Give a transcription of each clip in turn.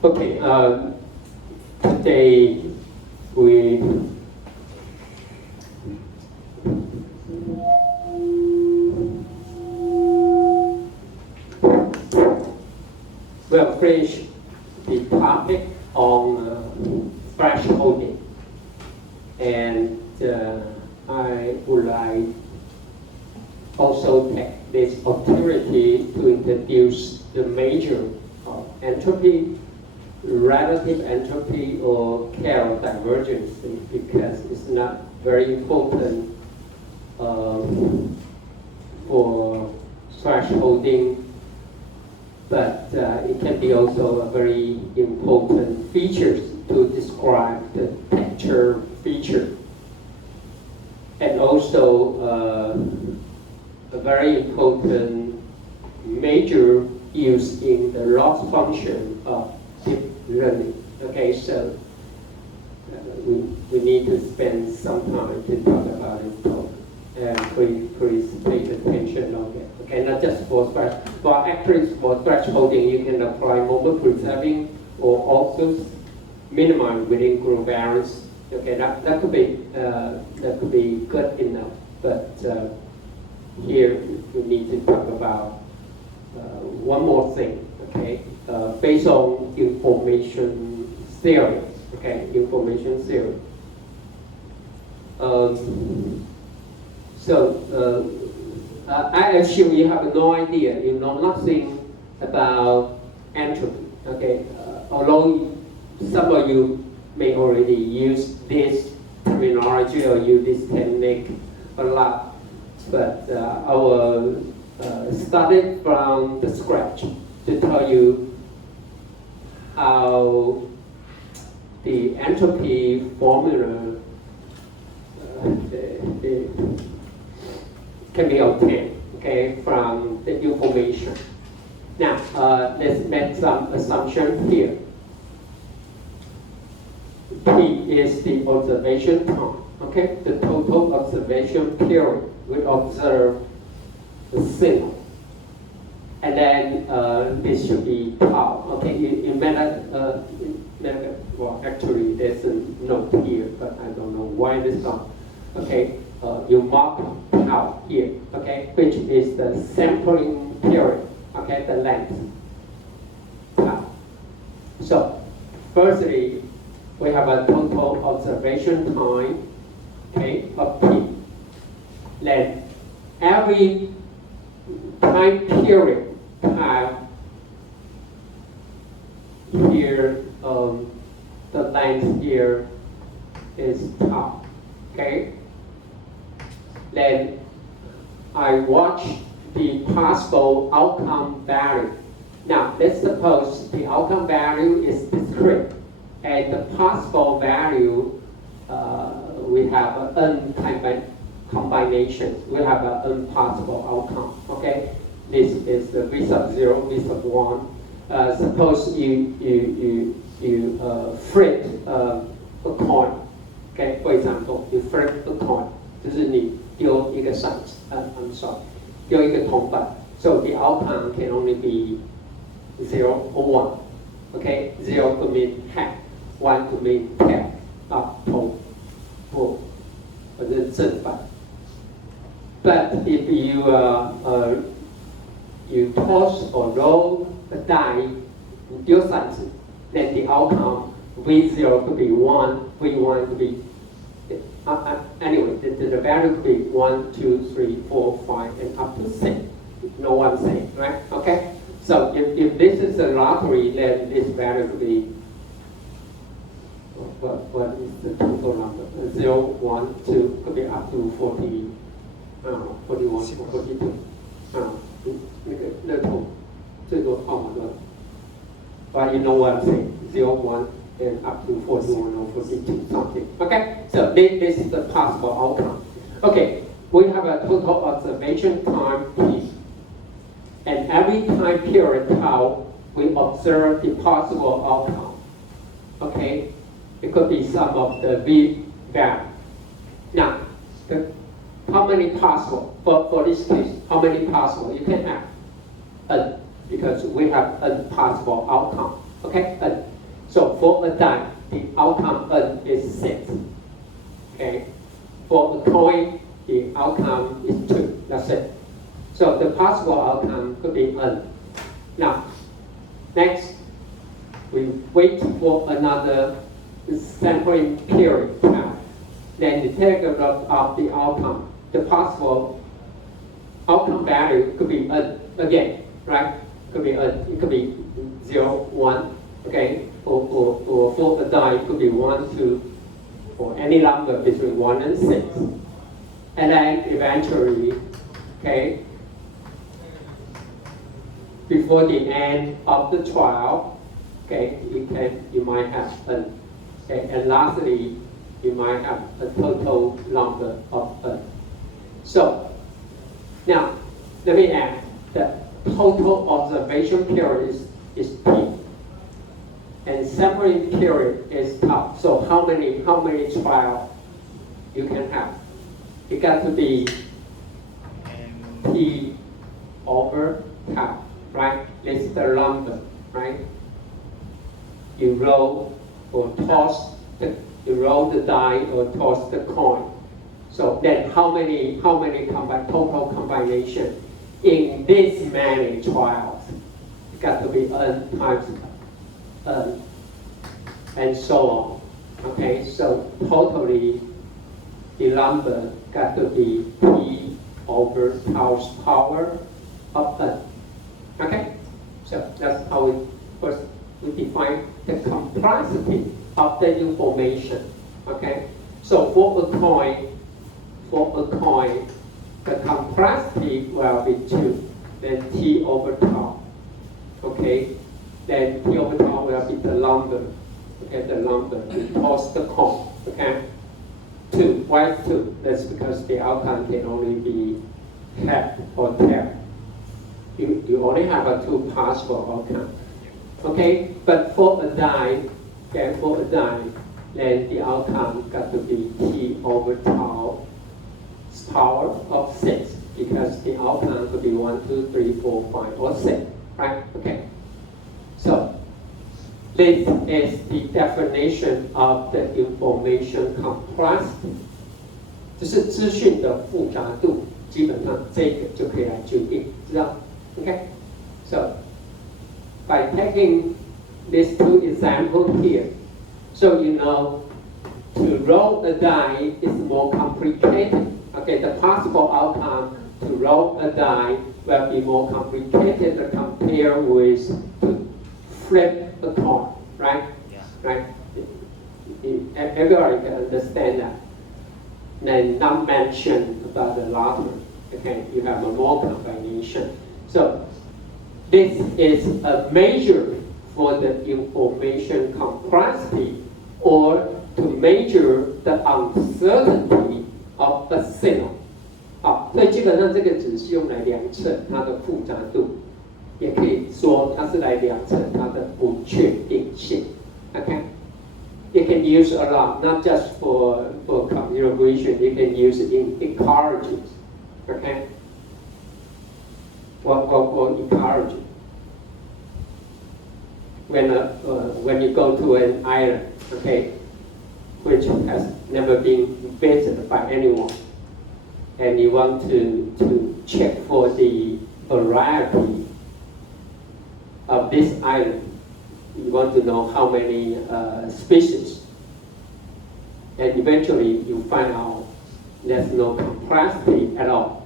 Okay, today we will finish the topic on thresholding, and I would like also take this opportunity to introduce the measure of entropy, relative entropy, or Carroll divergence, because it's not very important for thresholding, but it can be also a very important feature to describe the texture feature, and also a very important measure used in the loss function of deep learning. Okay, so we need to spend some time to talk about this topic, and please pay attention on it. Okay, not just for actually for thresholding, you can apply moment preserving or also minimize within group variance. Okay, that could be good enough, but here we need to talk about one more thing. Okay, based on information theory. Okay, information theory. I assume you have no idea, you know nothing about entropy. Okay, although some of you may already use this terminology or use this technique a lot, but I will start from the scratch to tell you how the entropy formula can be obtained, okay, from the information. Now, let's make some assumption here. T is the observation time, okay, the total observation period we observe the signal. And then this should be tau. Okay, in method, well, actually there's a note here, but I don't know why this one. Okay, you mark tau here, okay, which is the sampling period, okay, the length, tau. So, firstly, we have a total observation time, okay, of t. Then every time period have here the length here is tau. Okay. Then I watch the possible outcome value. Now let's suppose the outcome value is discrete, and the possible value we have n combinations. We have n possible outcome. Okay. This is the v sub 0, v sub 1. Suppose you flip a coin. Okay, for example, you flip a coin. 就是你丢一个骰子 I'm sorry, 丢一个铜板. So the outcome can only be 0 or 1. Okay, 0 could mean head, 1 could mean tail, up, 头, 不，或者正反. But if you toss or roll a die, 丢骰子, then the outcome V0 could be 1, V1 could be anyway, the value could be 1, 2, 3, 4, 5, and up to 6. No one saying, right? Okay. So if this is a lottery, then this value could be what is the total number? 0, 1, 2 could be up to 40, 41, 42. 那个乐透最多号码多少 But you know what I'm saying? 0, 1, and up to 41 or 42 something. Okay, so this is the possible outcome. Okay, we have a total observation time t, and every time period tau, we observe the possible outcome. Okay, it could be some of the v value. Now, how many possible for this case? How many possible you can have? N, because we have n possible outcome. Okay, n. So for a die, the outcome N is 6. Okay. For a coin, the outcome is 2. That's it. So the possible outcome could be N. Now, next, we wait for another sampling period time. Then you take a look of the outcome. The possible outcome value could be N again, right? Could be N. It could be 0, 1, okay? Or for the die, it could be 1, 2, or any number between 1 and 6. And then eventually, okay, before the end of the trial, okay, you might have N. Okay, and lastly, you might have a total number of N. So, now, let me add that total observation period is T. And sampling period is tau. So how many trials you can have? It got to be T over tau, right? This is the number, right? You roll or toss you roll the die or toss the coin. So then how many total combination in this many trials? It got to be N times N, and so on. Okay, so totally the number got to be T over tau's power of N. Okay, so that's how we define the complexity of the information. Okay, so for a coin, the complexity will be 2, then T over tau. Okay, then T over tau will be the number. Okay, the number. We toss the coin. Okay, 2. Why 2? That's because the outcome can only be head or tail. You only have a 2 possible outcome. Okay, but for a die, then the outcome got to be T over tau power of 6, because the outcome could be 1, 2, 3, 4, 5, or 6, right? Okay. So this is the definition of the information complexity. 就是资讯的复杂度，基本上这个就可以来决定，知道 ？Okay. So by taking these 2 examples here, so you know to roll a die is more complicated. Okay, the possible outcome to roll a die will be more complicated compared with to flip a coin, right? Yeah. Right? Everybody can understand that. Then not mention about the lottery. Okay, you have a more combination. So this is a measure for the information complexity, or to measure the uncertainty of a signal. 好，所以基本上这个只是用来量测它的复杂度，也可以说它是来量测它的不确定性。Okay, you can use a lot, not just for computer vision. You can use it in ecology. Okay, for ecology. When you go to an island, okay, which has never been visited by anyone, and you want to check for the variety of this island. You want to know how many species, and eventually you find out there's no complexity at all.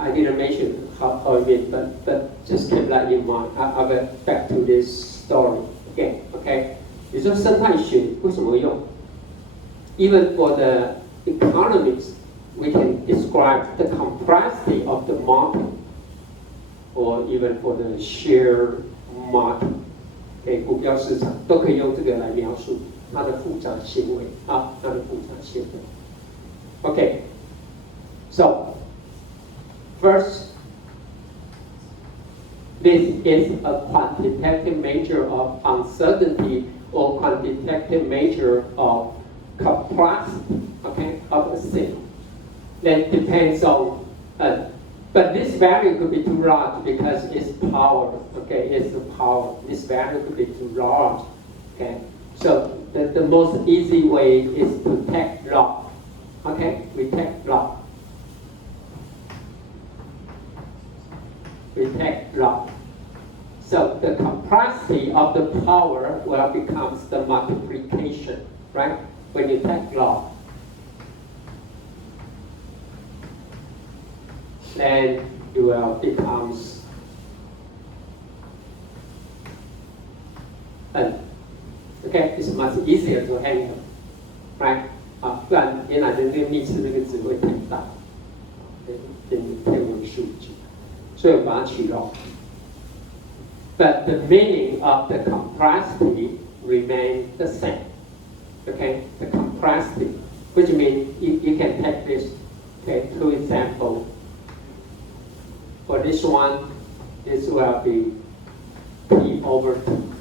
I didn't mention how it is, but just keep that in mind. I'll get back to this story again. Okay. 你说生态学为什么用 ？Even for the economics, we can describe the complexity of the market, or even for the share market. 给股票市场都可以用这个来描述它的复杂行为啊，它的复杂行为。Okay, so first, this is a quantitative measure of uncertainty, or quantitative measure of complexity, okay, of a signal. That depends on But this value could be too large because it's power. Okay, it's the power. This value could be too large. Okay, so the most easy way is to take log. Okay, we take log. We take log. So the complexity of the power will becomes the multiplication, right? When you take log, then it will becomes n. Okay, it's much easier to handle, right? 不然原来的那个幂次那个值会太大，变成天文数据，所以我把它取 log。But the meaning of the complexity remains the same. Okay, the complexity, which means you can take this, okay, two examples. For this one, this will be p over 2.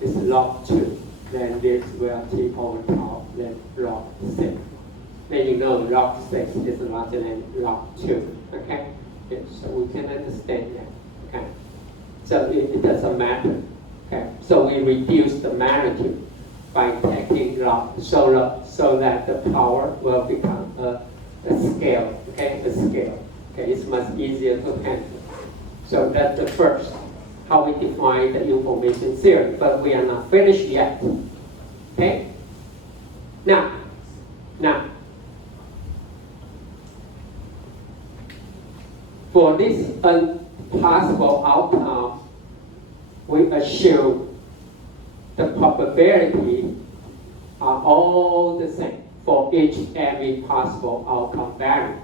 This log 2. Then this will t over tau, then log 6. Then you know log 6 is larger than log 2. Okay, yes, so we can understand that. Okay. So it doesn't matter. Okay, so we reduce the magnitude by taking log so that the power will become a scale. Okay, a scale. Okay, it's much easier to handle. So that's the first how we define the information theory, but we are not finished yet. Okay. Now, for this possible outcome, we assume the probability are all the same for every possible outcome value,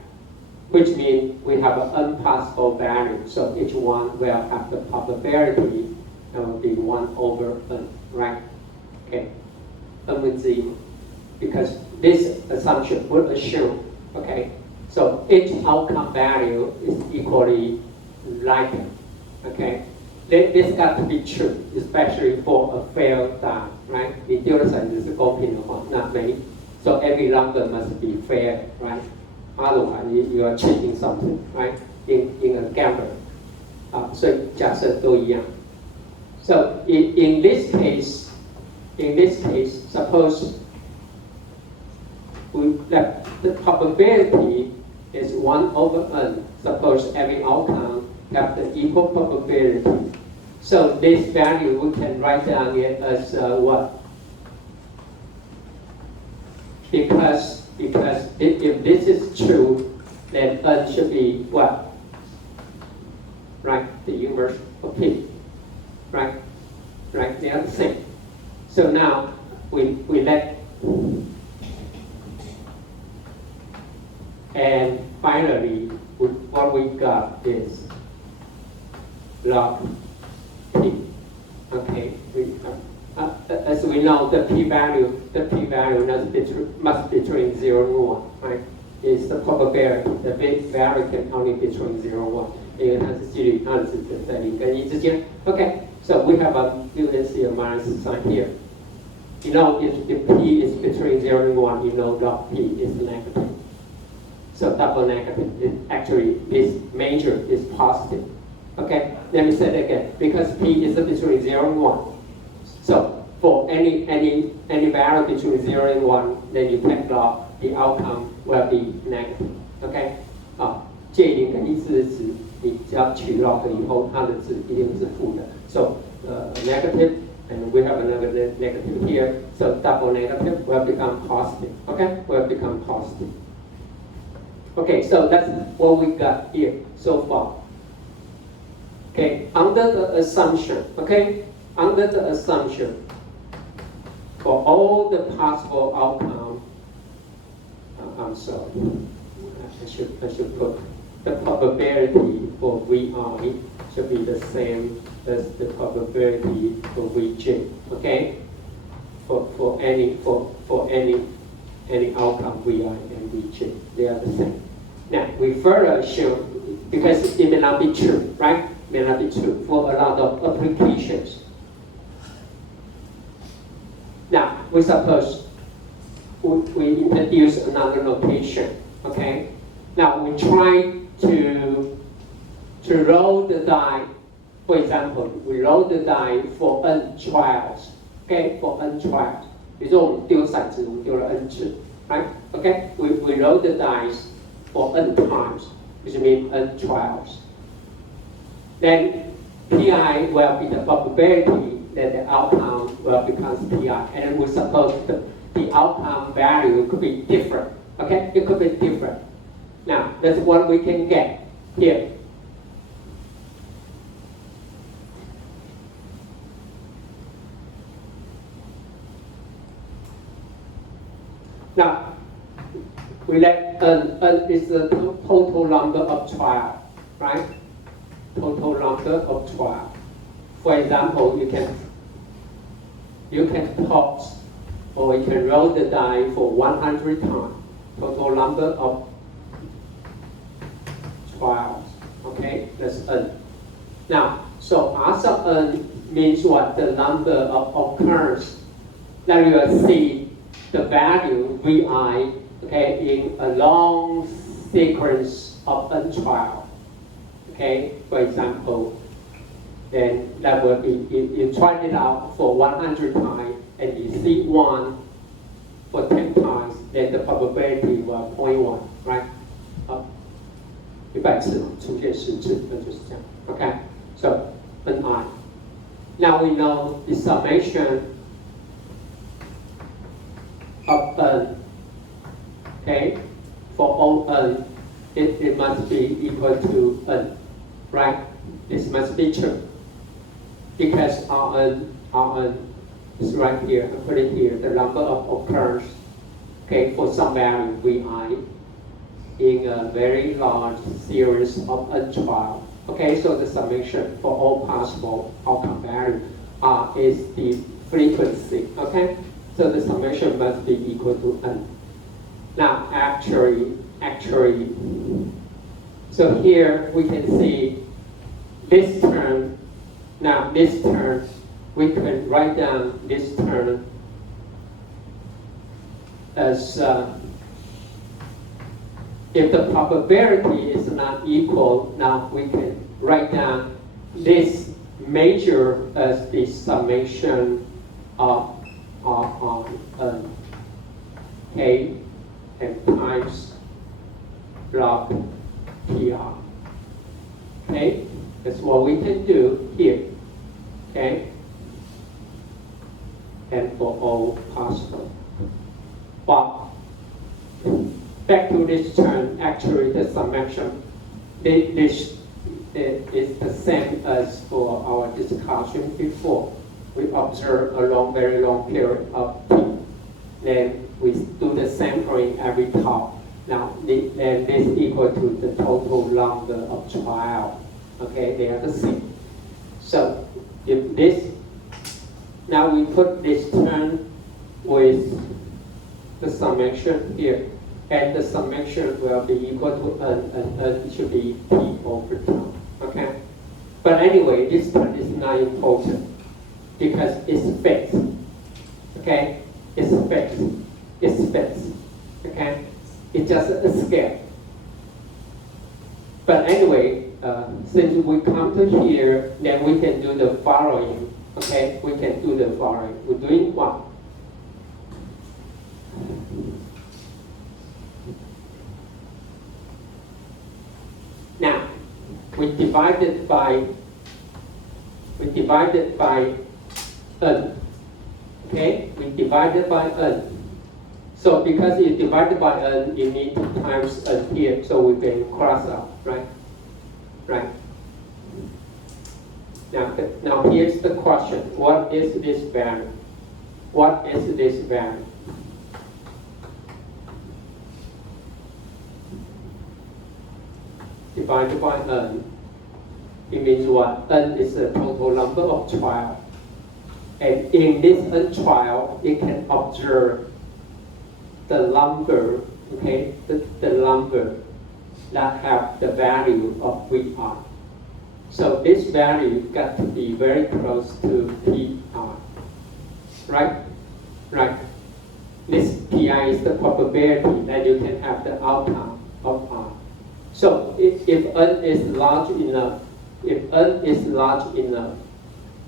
which means we have an impossible value, so each one will have the probability and will be 1 over n, right? Okay, n with 0, because this assumption would assume, okay, so each outcome value is equally likely, okay? This got to be true, especially for a fair die, right? 你丢的骰子是公平的话，那so every number must be fair, right? Otherwise, you are cheating something, right? In a gamble. So 假设都一样. So in this case, suppose that the probability is 1 over n. Suppose every outcome have the equal probability. So this value we can write down it as what? Because if this is true, then n should be what? Right, the inverse of p. Right, they are the same. So now we let, and finally what we got is log p. Okay, as we know, the p-value must be between 0 and 1, right? It's the probability. The big value can only be between 0 and 1. 因为它是几率，它是在0跟1之间. Okay, so we have you can see a minus sign here. You know, if p is between 0 and 1, you know log p is negative. So double negative. Actually, this measure is positive. Okay, let me say it again. Because p is between 0 and 1. So for any value between 0 and 1, then you take log, the outcome will be negative. Okay? 介0跟1的值，你只要取 log 以后，它的值一定是负的。So negative, and we have another negative here. So double negative will become positive. Okay? Will become positive. Okay, so that's what we got here so far. Okay, under the assumption, for all the possible outcomes, I'm sorry, I should put the probability for Vi should be the same as the probability for Vj. Okay, for any outcome Vi and Vj, they are the same. Now we further assume, because it may not be true, right? May not be true for a lot of applications. Now, we suppose we introduce another notation, okay? Now, we try to to roll the die. For example, we roll the die for n trials. Okay, for n trials. 比如说我们丢骰子，我们丢了 n 次 right? Okay, we roll the dice for n times, which means n trials. Then PI will be the probability that the outcome will become PI, and we suppose the outcome value could be different. Okay, it could be different. Now that's what we can get here. Now, we let n is the total number of trial, right? Total number of trial. For example, you can toss or you can roll the die for 100 times. Total number of trials. Okay, that's n. Now, so R sub n means what? The number of occurrence that you will see the value Vi, okay, in a long sequence of n trial. Okay, for example, then that will be, you try it out for 100 times and you see 1 for 10 times, then the probability will 0.1, right? 100次出现10次，那就是这样。Okay, so Ni. Now we know the summation of n, okay, for all n, it must be equal to n, right? This must be true. Because Rn is right here, I put it here, the number of occurrence, okay, for some value Vi in a very large series of n trials. Okay, so the summation for all possible outcome value is the frequency, okay? So the summation must be equal to n. Now, actually, so here we can see this term. Now, this term, we can write down this term as if the probability is not equal. Now we can write down this measure as the summation of K and times log PR. Okay, that's what we can do here. Okay, and for all possible. But back to this term, actually the summation, this is the same as for our discussion before. We observe a very long period of T. Then we do the sampling every top. Now, then this is equal to the total number of trial. Okay, they are the same. So if this, now we put this term with the summation here, and the summation will be equal to n, and n should be T over time. Okay? But anyway, this term is not important because it's fixed. Okay? It's fixed. It's fixed. Okay? It's just a scale. But anyway, since we come to here, then we can do the following. Okay? We can do the following. We're doing what? Now, we divide it by n. Okay? We divide it by n. So because you divide it by n, you need to times n here, so we can cross out, right? Right. Now here's the question. What is this value? What is this value? Divided by n, it means what? N is the total number of trials. And in this n trial, you can observe the number, okay, the number that have the value of VR. So this value got to be very close to PR, right? Right. This PI is the probability that you can have the outcome of R. So if if n is large enough,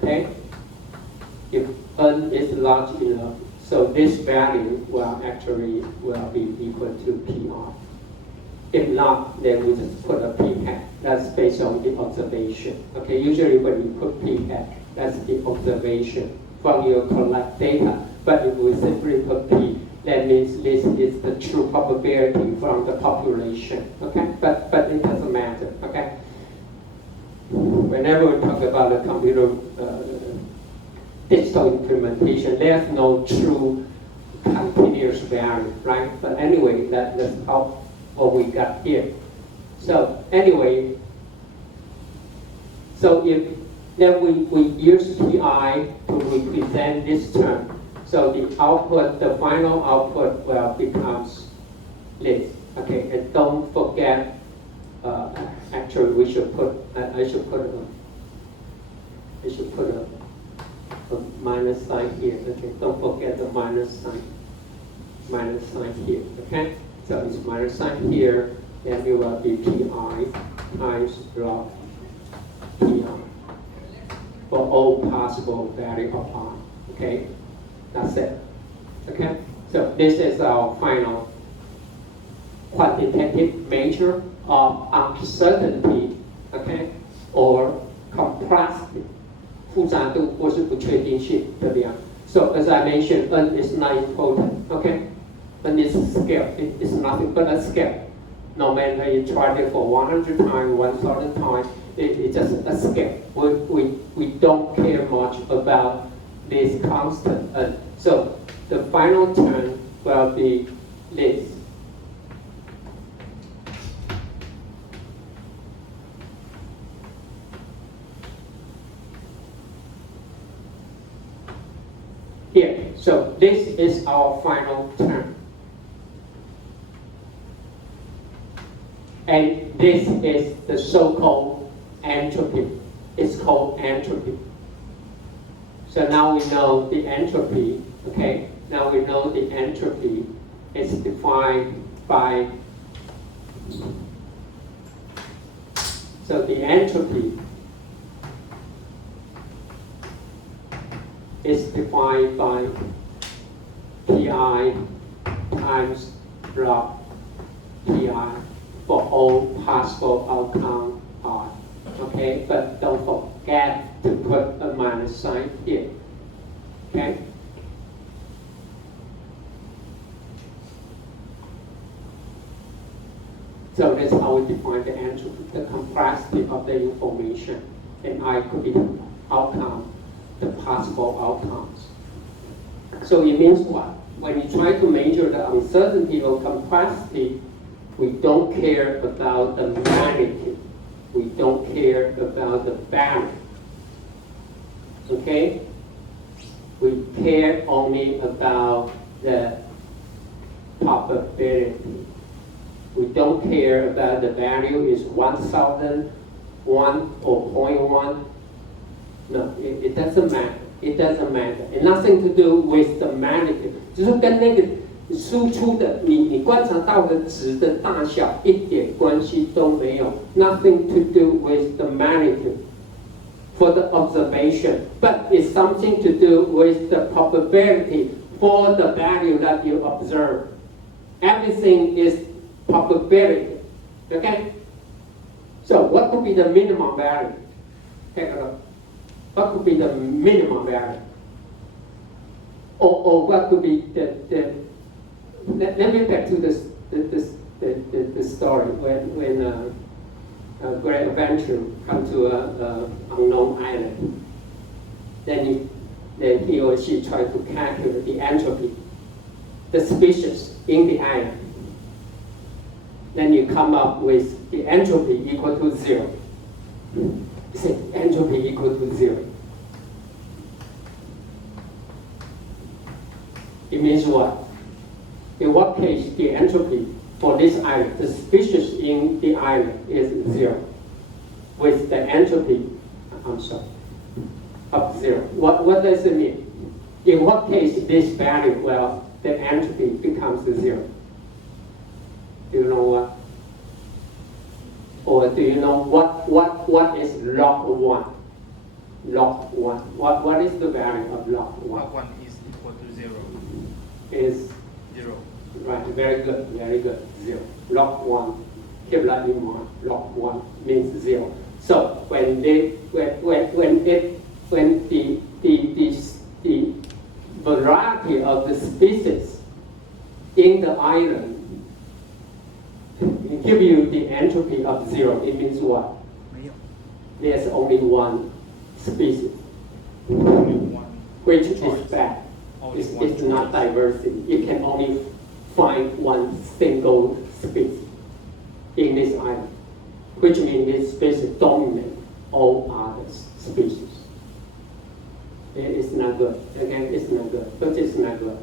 okay? If n is large enough, so this value will actually be equal to PR. If not, then we just put a p hat. That's based on the observation. Okay, usually when you put p hat, that's the observation from your collect data. But if we simply put p, that means this is the true probability from the population. Okay, but it doesn't matter. Okay. Whenever we talk about a computer digital implementation, there's no true continuous value, right? But anyway, that's how what we got here. So anyway, so if then we use pi to represent this term. So the output, the final output, becomes this. Okay, and don't forget. Actually, we should put. I should put a minus sign here. Okay, don't forget the minus sign. Minus sign here. Okay, so it's minus sign here, and it will be pi times log pi for all possible value of r. Okay, that's it. Okay, so this is our final quantitative measure of uncertainty, okay, or complexity, 复杂度或是不确定性的量。So as I mentioned, n is not important, okay? N is a scale. It is nothing but a scale. No matter you try it for 100 times, 1,000 times, it's just a scale. We don't care much about this constant n. So the final term will be this. Here, so this is our final term. And this is the so-called entropy. It's called entropy. So now we know the entropy, okay? Now we know the entropy is defined by, so the entropy is defined by pi times log pi for all possible outcome r. Okay, but don't forget to put a minus sign here. Okay? So that's how we define the entropy, the complexity of the information. And I could be the outcome, the possible outcomes. So it means what? When you try to measure the uncertainty or complexity, we don't care about the magnitude. We don't care about the value. Okay? We care only about the probability. We don't care about the value is 1,000, 1 or 0.1. No, it doesn't matter. It doesn't matter. And nothing to do with the magnitude. 就是跟那个输出的你观察到的值的大小一点关系都没有。Nothing to do with the magnitude for the observation, but it's something to do with the probability for the value that you observe. Everything is probability. Okay? So what could be the minimum value? Take a look. What could be the minimum value? Or what could be the let me back to the story when a great adventurer come to a unknown island. Then he or she try to calculate the entropy, the species in the island. Then you come up with the entropy equal to 0. You say entropy equal to 0. It means what? In what case the entropy for this island, the species in the island is 0, with the entropy, of 0. What does it mean? In what case this value, well, the entropy becomes 0? Do you know what? Or do you know what is log 1? Log 1. What is the value of log 1? Log 1 is equal to 0. Is 0. right, very good, 0. Log 1, keep that in mind. Log 1 means 0. So when the variety of the species in the island give you the entropy of 0, it means what? There's only one species, which is bad. It's not diversity. You can only find one single species in this island, which means this species dominates all other species. It's not good. Again, it's not good. But it's not good.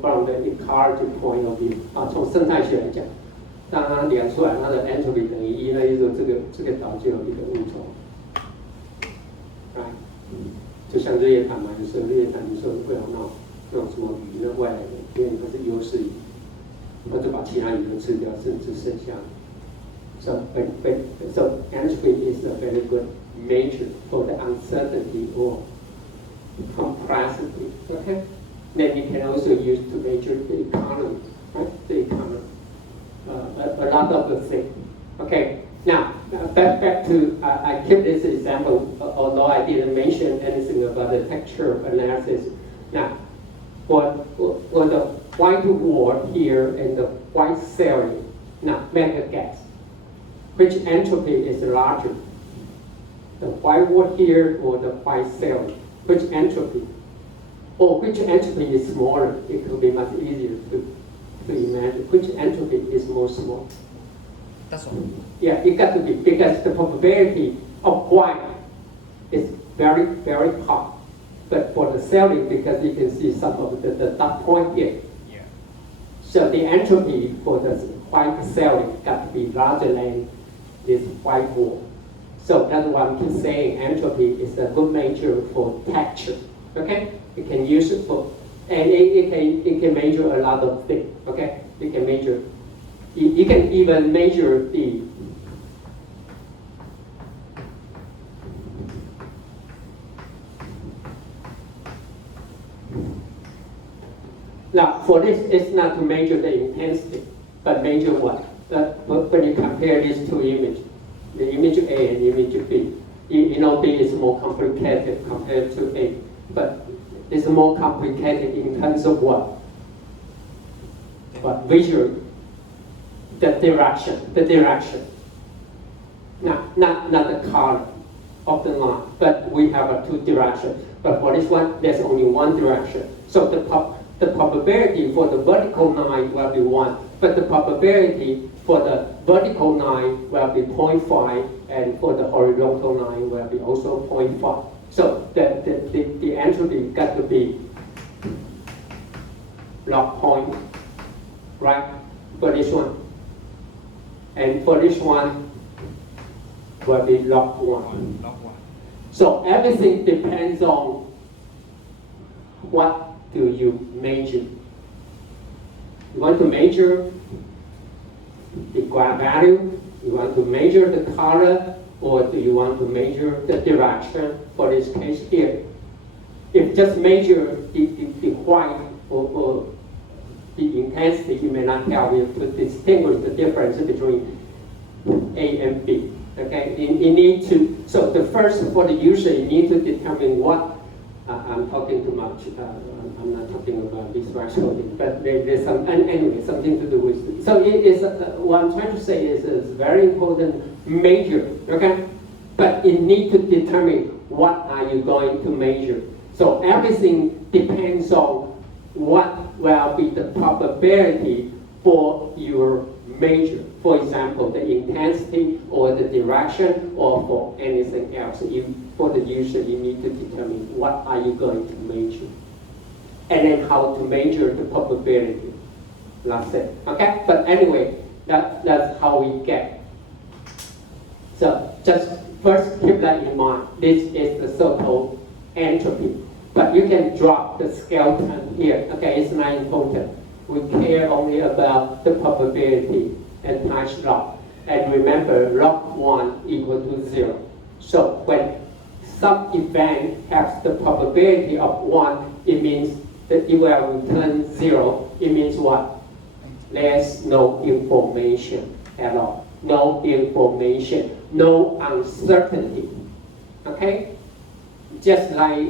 From the ecology point of view, 从生态学来讲，当它量出来它的 entropy 等于1，那就是说这个岛就有一个物种。Right？ 就像日月潭嘛，有时候日月潭有时候会有那种什么鱼呢，外来的，因为它是优势鱼，它就把其他鱼都吃掉，甚至剩下。So entropy is a very good measure for the uncertainty or complexity. Okay. Then you can also use to measure the economy, right? The economy. A lot of the things. Okay. Now, back to, I keep this example, although I didn't mention anything about the texture analysis. Now, for the white wall here and the white cell, now make a guess. Which entropy is larger? The white wall here or the white cell? Which entropy? Or which entropy is smaller? It could be much easier to imagine. Which entropy is more small? That's all. Yeah, it got to be, because the probability of white is very, very high. But for the ceiling, because you can see some of the dot point here. Yeah. So the entropy for the white ceiling got to be larger than this white wall. So that's why I'm saying entropy is a good measure for texture. Okay? You can use it for, and it can measure a lot of things. Okay? You can measure. You can even measure the now for this, it's not to measure the intensity, but measure what? When you compare these two images, the image A and image B, you know B is more complicated compared to A, but it's more complicated in terms of what? But visual. The direction. Not the color of the line, but we have a two direction. But for this one, there's only one direction. So the probability for the vertical line will be 1, but the probability for the vertical line will be 0.5, and for the horizontal line will be also 0.5. So the entropy got to be log point, right? For this one. And for this one, will be log 1. Log 1. So everything depends on what do you measure. You want to measure the graph value, you want to measure the color, or do you want to measure the direction for this case here? If just measure the white or the intensity, you may not help you to distinguish the difference between A and B. Okay, you need to, so the first for the user, you need to determine what, I'm talking too much, I'm not talking about this thresholding, but there's some, anyway, something to do with it. So it is, what I'm trying to say is it's very important measure, okay? But you need to determine what are you going to measure. So everything depends on what will be the probability for your measure. For example, the intensity or the direction or for anything else. For the user, you need to determine what are you going to measure. And then how to measure the probability. That's it. Okay? But anyway, that's how we get. So just first keep that in mind. This is the so-called entropy. But you can drop the skeleton here. Okay, it's not important. We care only about the probability and time log. And remember, log 1 equal to 0. So when some event has the probability of 1, it means that it will return 0. It means what? There's no information at all. No information, no uncertainty. Okay? Just like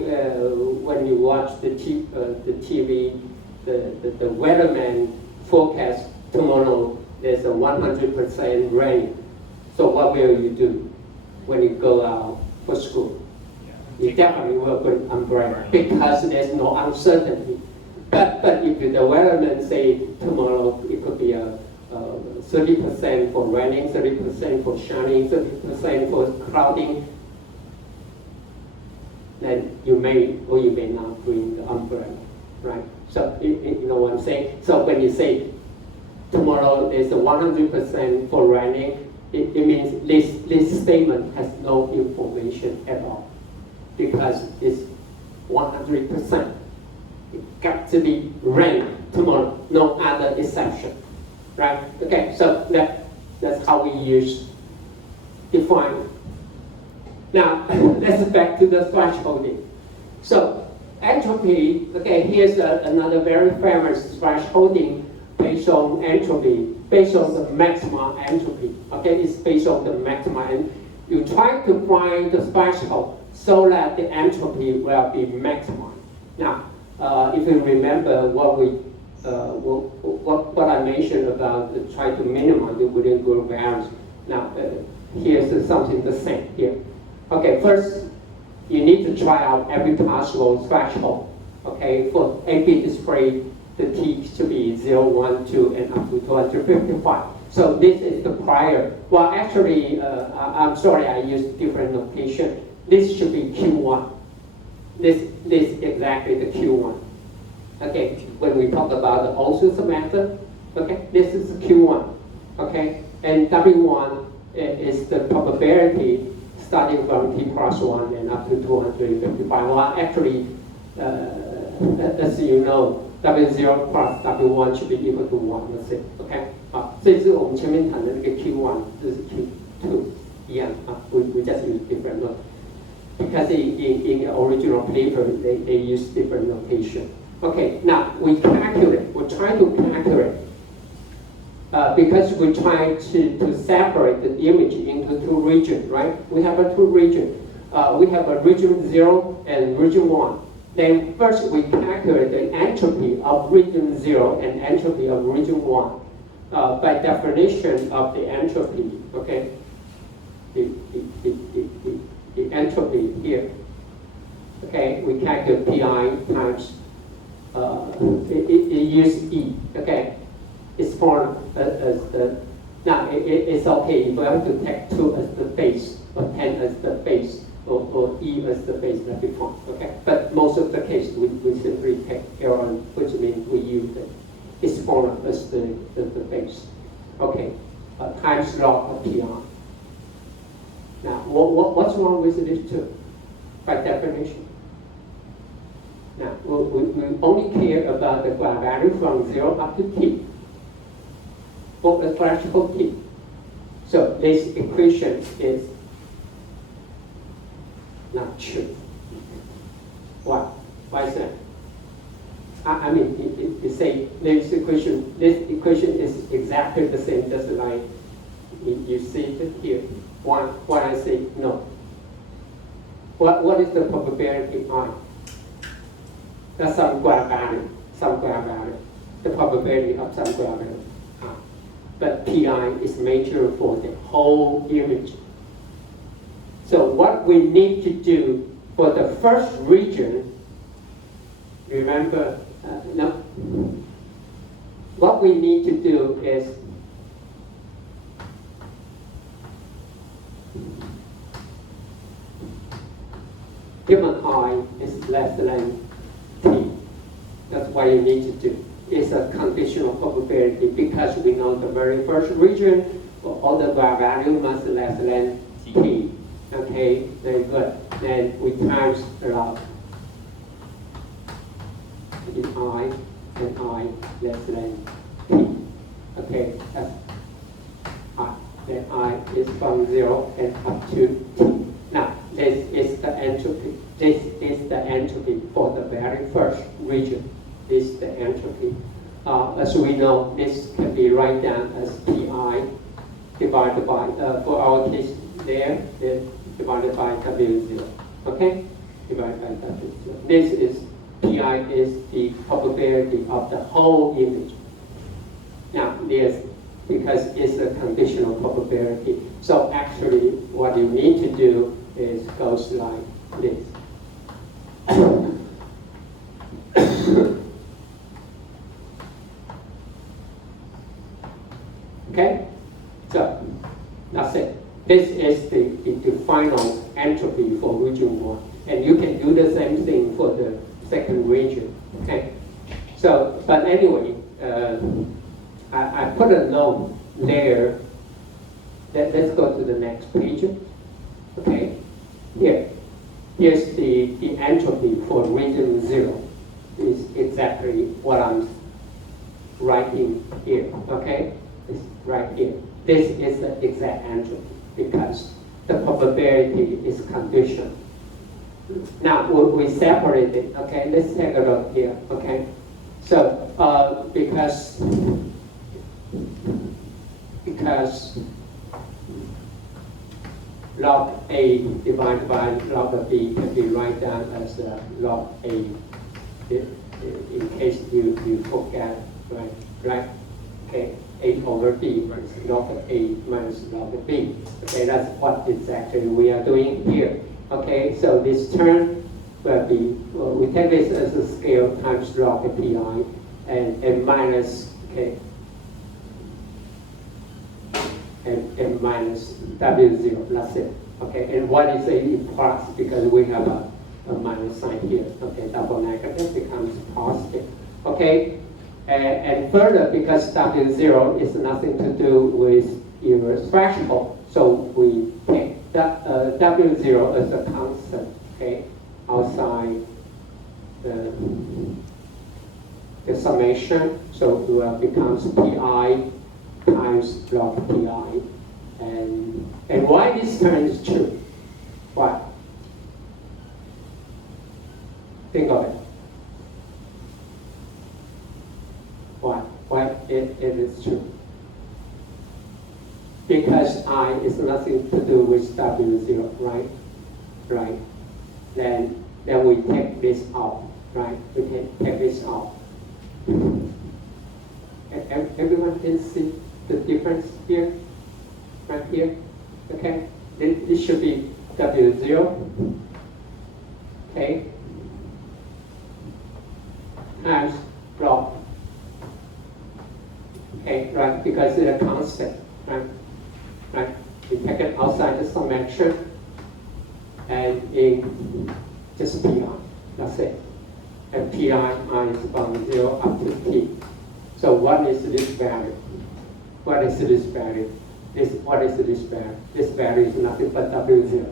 when you watch the TV, the weatherman forecast tomorrow there's a 100% rain. So what will you do when you go out for school? You definitely will put umbrella because there's no uncertainty. But if the weatherman say tomorrow it could be a 30% for raining, 30% for shining, 30% for clouding, then you may or you may not bring the umbrella, right? So you know what I'm saying? So when you say tomorrow there's a 100% for raining, it means this statement has no information at all because it's 100%. It got to be rain tomorrow, no other exception, right? Okay, so that's how we define it. Now, let's back to the thresholding. So, entropy, okay, here's another very famous thresholding based on entropy, based on the maximum entropy. Okay, it's based on the maximum. And you try to find the threshold so that the entropy will be maximum. Now, if you remember what I mentioned about try to minimize the within group variance. Now, here's something the same here. Okay, first, you need to try out every possible threshold. Okay, for AB display, the T should be 0, 1, 2, and up to 255. So this is the prior. Well, actually, I'm sorry, I used different notation. This should be Q1. This is exactly the Q1. Okay, when we talk about the Olsen's method, okay, this is Q1. Okay, and W1 is the probability starting from T plus 1 and up to 255. Well, actually, as you know, W0 plus W1 should be equal to 1, let's say, okay? 这是我们前面谈的那个 Q1， 这是 Q2 一样啊。We just use different note because in the original paper they use different notation. Okay, now we calculate. We try to calculate. Because we try to separate the image into two regions, right? We have two regions. We have a region 0 and region 1. Then first we calculate the entropy of region 0 and entropy of region 1. By definition of the entropy, okay? The entropy here. Okay, we calculate pi times, it use E, okay? It's formed as the, now it's okay if we have to take 2 as the base, or 10 as the base, or E as the base, that'd be fine, okay? But most of the case, we simply take L1, which means we use it. It's formed as the base. Okay, times log of PR. Now, what's wrong with these two? By definition. Now, we only care about the value from 0 up to T. For the threshold T. So this equation is not true. Why? Why is that? I mean, you say this equation is exactly the same, just like you see it here. Why I say no? What is the probability on? That's some value. The probability of some value. But PI is measured for the whole image. So what we need to do for the first region, remember, no. What we need to do is given I is less than T. That's what you need to do. It's a conditional probability because we know the very first region, all the value must be less than T. Okay, very good. Then we times log in I and I less than T. Okay, that's I. then I is from 0 and up to t. Now, this is the entropy. This is the entropy for the very first region. This is the entropy. As we know, this can be written down as pi divided by, for our case there, divided by W0. Okay? Divided by W0. This is, pi is the probability of the whole image. Now, there's, because it's a conditional probability. So actually, what you need to do is goes like this. Okay? So, that's it. This is the final entropy for region 1. And you can do the same thing for the second region. Okay? So, but anyway, I put a note there. Let's go to the next page. Okay? Here's the entropy for region 0. Is exactly what I'm writing here. Okay? It's right here. This is the exact entropy because the probability is conditional. Now we separate it. Okay, let's take a look here. Okay, so because log A divided by log B can be written down as log A. In case you forget, right? Okay. A over B is log A minus log B. Okay, that's what exactly we are doing here. Okay, so this term will be, well, we take this as a scale times log pi and minus, okay, and minus W0, that's it. Okay, and what is a plus? Because we have a minus sign here. Okay, double negative becomes positive. Okay. And further, because W0 is nothing to do with your threshold, so we take W0 as a constant, okay, outside the summation, so it becomes pi times log pi. And why this term is true? Why? Think of it. Why it is true? Because I is nothing to do with W0, right? Right. Then we take this out, right? We can take this out. Everyone can see the difference here, right here. Okay. Then this should be W0. Okay. Times log. Okay, right, because it's a constant, right? Right? We take it outside the summation and in just pi, that's it. And pi is from 0 up to t. So what is this value? What is this value? What is this value? This value is nothing but W0.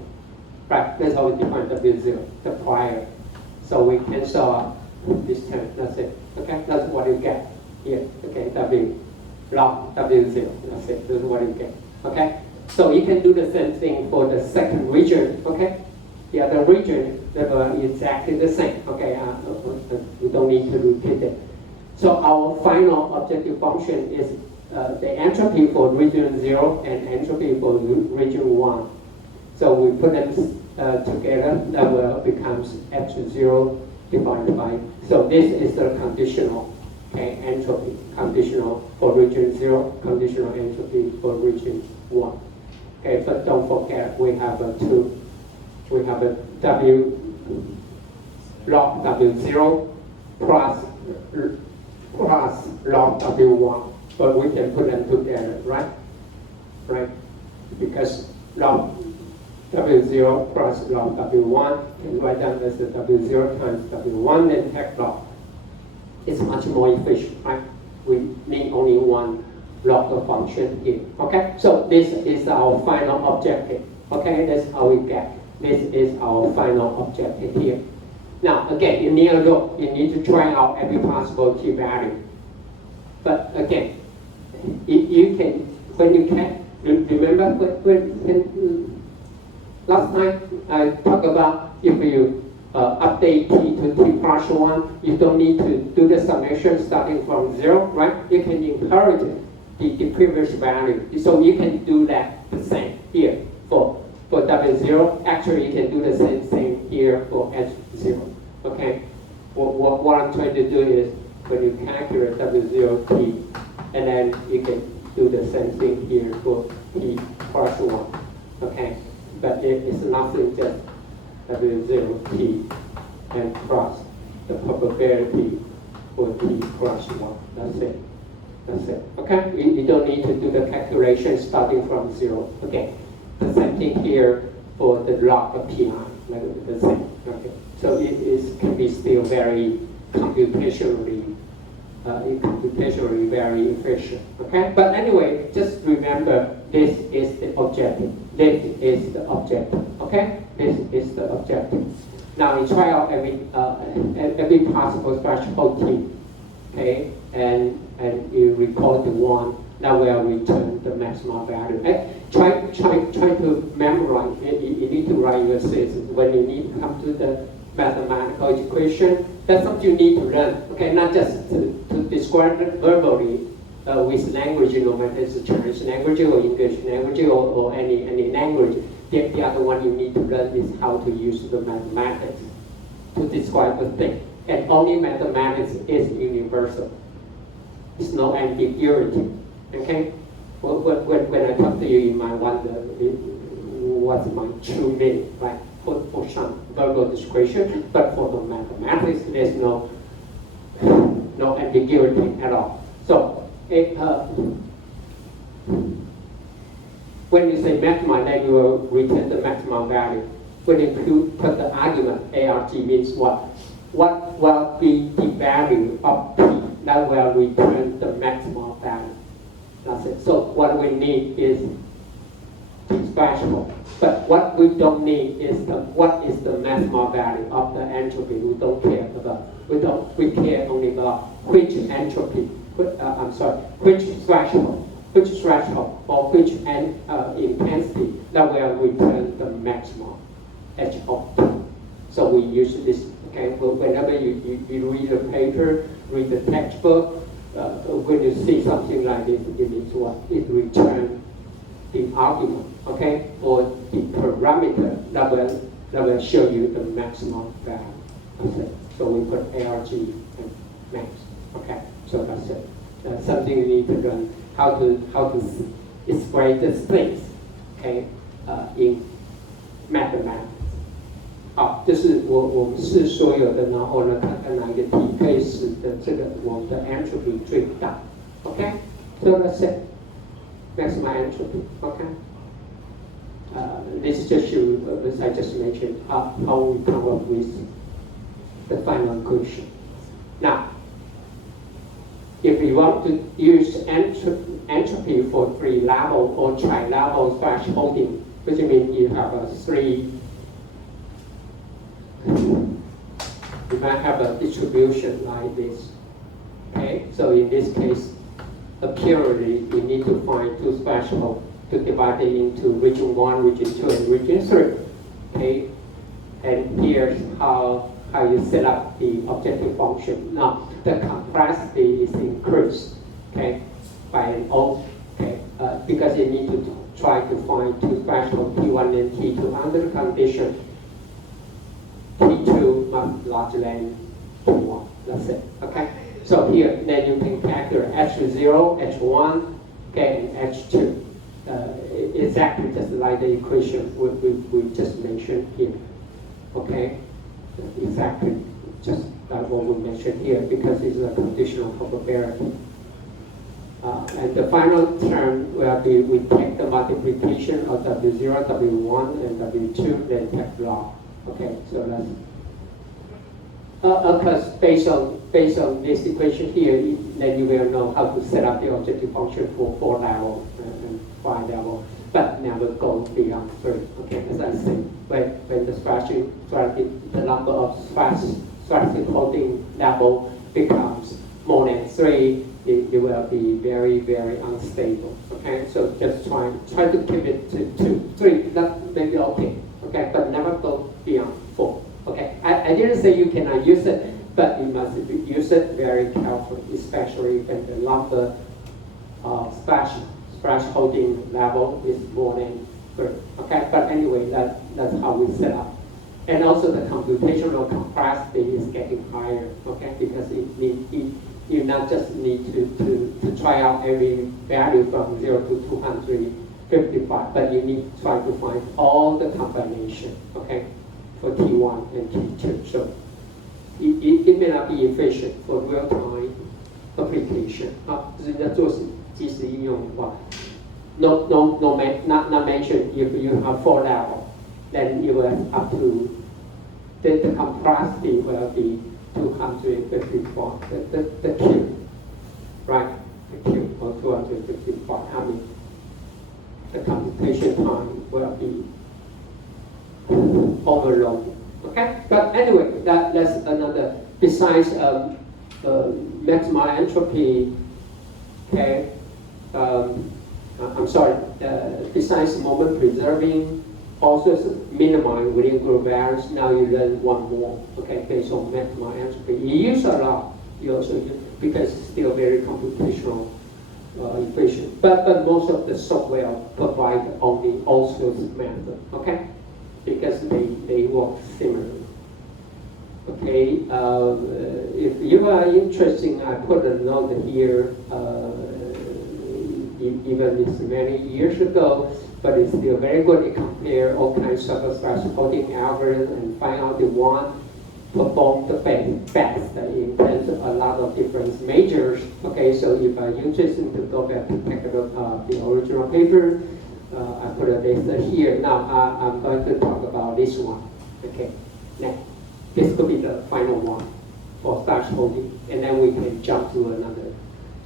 Right, that's how we define W0, the prior. So we cancel out this term, that's it. Okay, that's what you get here. Okay, W. Log W0, that's it, this is what you get, okay? So you can do the same thing for the second region, okay? The other region, exactly the same, okay? We don't need to repeat it. So our final objective function is the entropy for region 0 and entropy for region 1. So we put them together, that will becomes H0 divided by, so this is the conditional. Okay, entropy, conditional for region 0, conditional entropy for region 1. Okay, but don't forget we have a W log W0 plus log W1, but we can put them together, right? Right? Because log W0 plus log W1 can write down as the W0 times W1 and take log. It's much more efficient, right? We need only one log function here. Okay, so this is our final objective. Okay, that's how we get. This is our final objective here. Now, again, you need a look. You need to try out every possible t value. But again, you can, when you Remember when last time I talked about if you update t to t plus 1, you don't need to do the summation starting from 0, right? You can inherit the previous value. So you can do that the same here for W0. Actually, you can do the same thing here for H0. Okay? What I'm trying to do is when you calculate W0t, and then you can do the same thing here for t plus 1. Okay? But it's nothing just W0t and plus the probability for t plus 1. That's it. That's it. Okay? You don't need to do the calculation starting from 0. Okay? The same thing here for the log of pi. The same. Okay? So it can be still very computationally very efficient. Okay? But anyway, just remember this is the objective. This is the objective. Okay? This is the objective. Now we try out every possible threshold t. Okay? And you record the one that will return the maximum value. Try to memorize. You need to write your thesis when you need to come to the mathematical equation. That's something you need to learn. Okay, not just to describe it verbally with language, no matter it's Chinese language or English language or any language. The other one you need to learn is how to use the mathematics to describe the thing. And only mathematics is universal. There's no ambiguity. Okay? When I talk to you, you might wonder what's my true meaning, right? For some verbal description, but for the mathematics, there's no ambiguity at all. So, when you say maximum, then you will return the maximum value. When you put the argument, ARG means what? What will be the value of P that will return the maximum value? That's it. So what we need is T threshold. But what we don't need is what is the maximum value of the entropy. We don't care about. We care only about which entropy. Which threshold or which intensity that will return the maximum H of T. So we use this. Okay, well, whenever you read a paper, read the textbook, when you see something like this, it means what? It returns the argument, okay, or the parameter that will show you the maximum value. Okay. So we put ARG and max. Okay, so that's it. That's something you need to learn how to explain the things, okay, in mathematics. 好，这是我们是所有的，然后呢，看看哪一个题可以使得这个我们的 entropy 最大。Okay, so that's it. Maximum entropy. Okay. This just shows, as I just mentioned, how we come up with the final equation. Now, if you want to use entropy for three-level or tri-level thresholding, which means you have a three. You might have a distribution like this. Okay, so in this case, purely you need to find two thresholds to divide it into region 1, region 2, and region 3. Okay, and here's how you set up the objective function. Now, the complexity is increased, okay, by an O, okay, because you need to try to find two thresholds, T1 and T2 under the condition T2 must be larger than T1. That's it. Okay. So here, then you can calculate H0, H1, okay, and H2. Exactly just like the equation we just mentioned here. Okay. Exactly just like what we mentioned here because it's a conditional probability. And the final term will be we take the multiplication of W0, W1, and W2, then take log. Okay, so that's because based on this equation here, then you will know how to set up the objective function for 4 level and 5 level, but never go beyond 3. Okay, as I say, when the number of thresholding level becomes more than 3, it will be very, very unstable. Okay, so just try to keep it to 2, 3. That may be okay. Okay, but never go beyond 4. Okay, I didn't say you cannot use it, but you must use it very carefully, especially when the lumbar splash holding level is more than 3. Okay, but anyway, that's how we set up. And also the computational capacity is getting higher, okay, because you not just need to try out every value from 0 to 255, but you need to try to find all the combination, okay, for T1 and T2. So it may not be efficient for real-time application. 就是在做即时应用的话 not mention if you have 4 level, then you will up to the capacity will be 254, the cube, right? The cube or 254. I mean, the computation time will be overloaded. Okay, but anyway, that's another. Besides maximal entropy, okay. I'm sorry. Besides moment preserving, also minimizing within group variance. Now you learn one more. Okay, based on maximal entropy. You use a lot. You also use because it's still very computational efficient. But most of the software provide only also method. Okay, because they work similarly. Okay, if you are interested, I put a note here. Even it's many years ago, but it's still very good to compare all kinds of splash-holding algorithms and find out the one perform the best in terms of a lot of different measures. Okay, so if you're interested to go back to take a look at the original paper, I put a list here. Now I'm going to talk about this one. Okay, next. This could be the final one for splash-holding, and then we can jump to another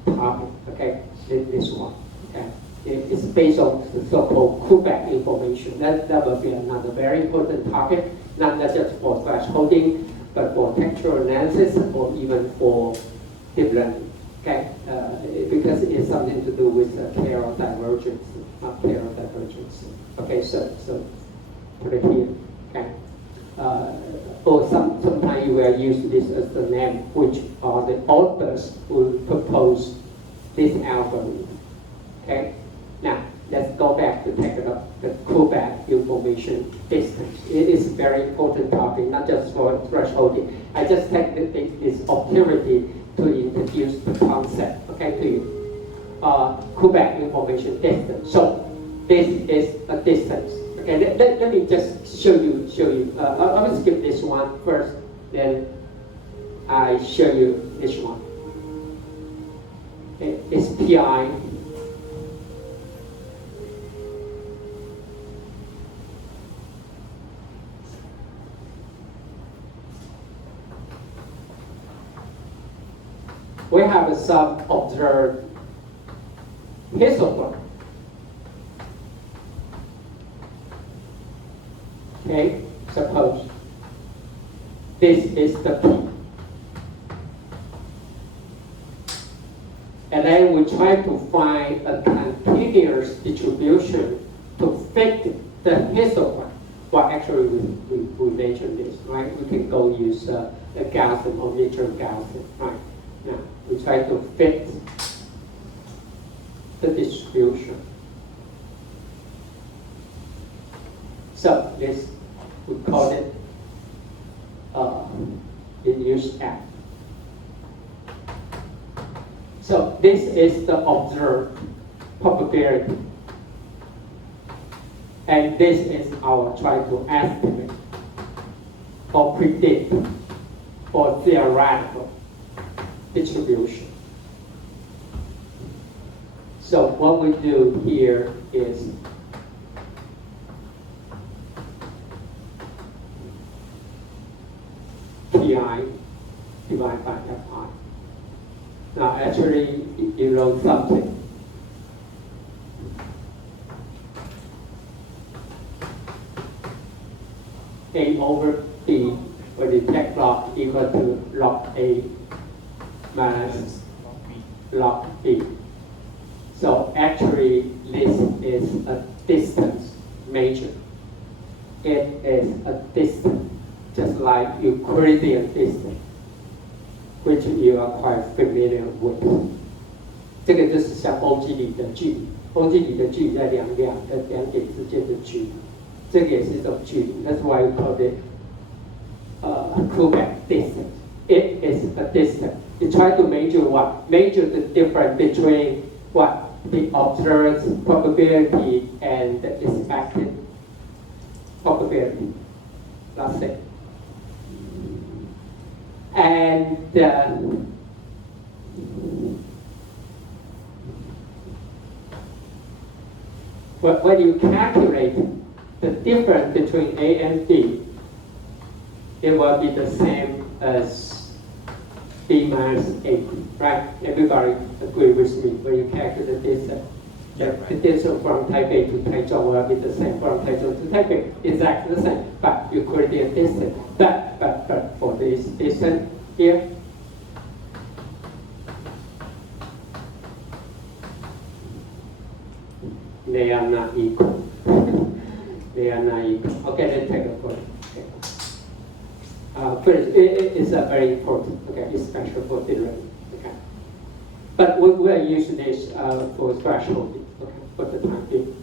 topic. Okay, this one. Okay. It's based on the so-called Quebec information. That will be another very important topic, not just for thresholding, but for textual analysis or even for deep learning. Okay, because it's something to do with Carroll divergence, not Carroll divergence. Okay, so put it here. Okay, or sometimes you will use this as the name, which are the authors who propose this algorithm. Okay, now let's go back to take a look at the Quebec information distance. It is a very important topic, not just for thresholding. I just take this opportunity to introduce the concept, okay, to you. Quebec information distance. So this is a distance. Okay, let me just show you. I will skip this one first, then I show you this one. Okay, it's PI. We have some observed histogram. Okay, suppose this is the P. And then we try to find a continuous distribution to fit the histogram. Well, actually, we mentioned this, right? We can go use a Gaussian or neutral Gaussian, right? Now, we try to fit the distribution. So this, we call it in use F. So this is the observed probability. And this is our try to estimate or predict or theoretical distribution. So what we do here is Pi divided by Fi. Now actually you wrote something. A over B, where the tech log equal to log A minus log B. So actually, this is a distance measure. It is a distance, just like Euclidean distance, which you are quite familiar with. 这个就是像欧几里的距离，欧几里的距离在两点之间的距离，这个也是一种距离。That's why we call it Quebec distance. It is a distance. You try to measure what? Measure the difference between what? The observed probability and the expected probability. That's it. And when you calculate the difference between A and B, it will be the same as B minus A, right? Everybody agree with me when you calculate the distance. The distance from Taipei to Taichung will be the same. From Taichung to Taipei, exactly the same. But Euclidean distance. But for this distance here, they are not equal. They are not equal. Okay, let's take a photo. Okay. First, it is very important. Okay, especially for derivative. Okay, but we will use this for threshold. Okay, for the time being.